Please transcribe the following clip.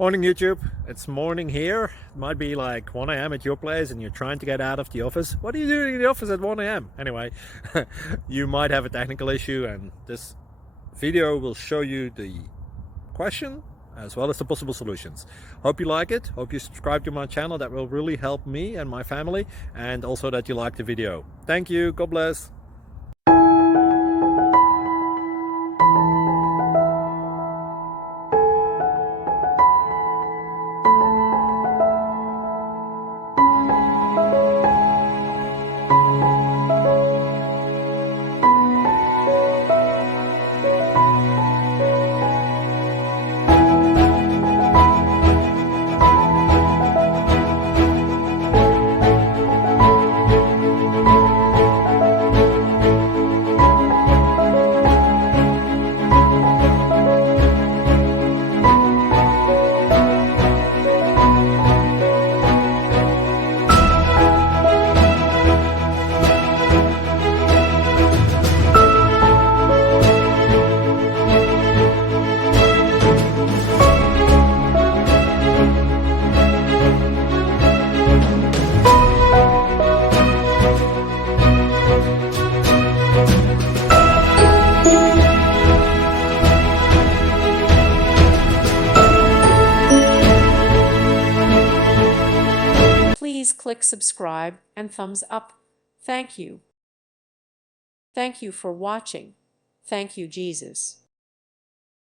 Morning YouTube, it's morning here. It might be like 1 a.m. at your place and you're trying to get out of the office. What are you doing in the office at 1 a.m.? Anyway, you might have a technical issue and this video will show you the question as well as the possible solutions. Hope you like it, hope you subscribe to my channel. That will really help me and my family, and also that you like the video. Thank you, God bless. Please click subscribe and thumbs up. Thank you. Thank you for watching. Thank you, Jesus.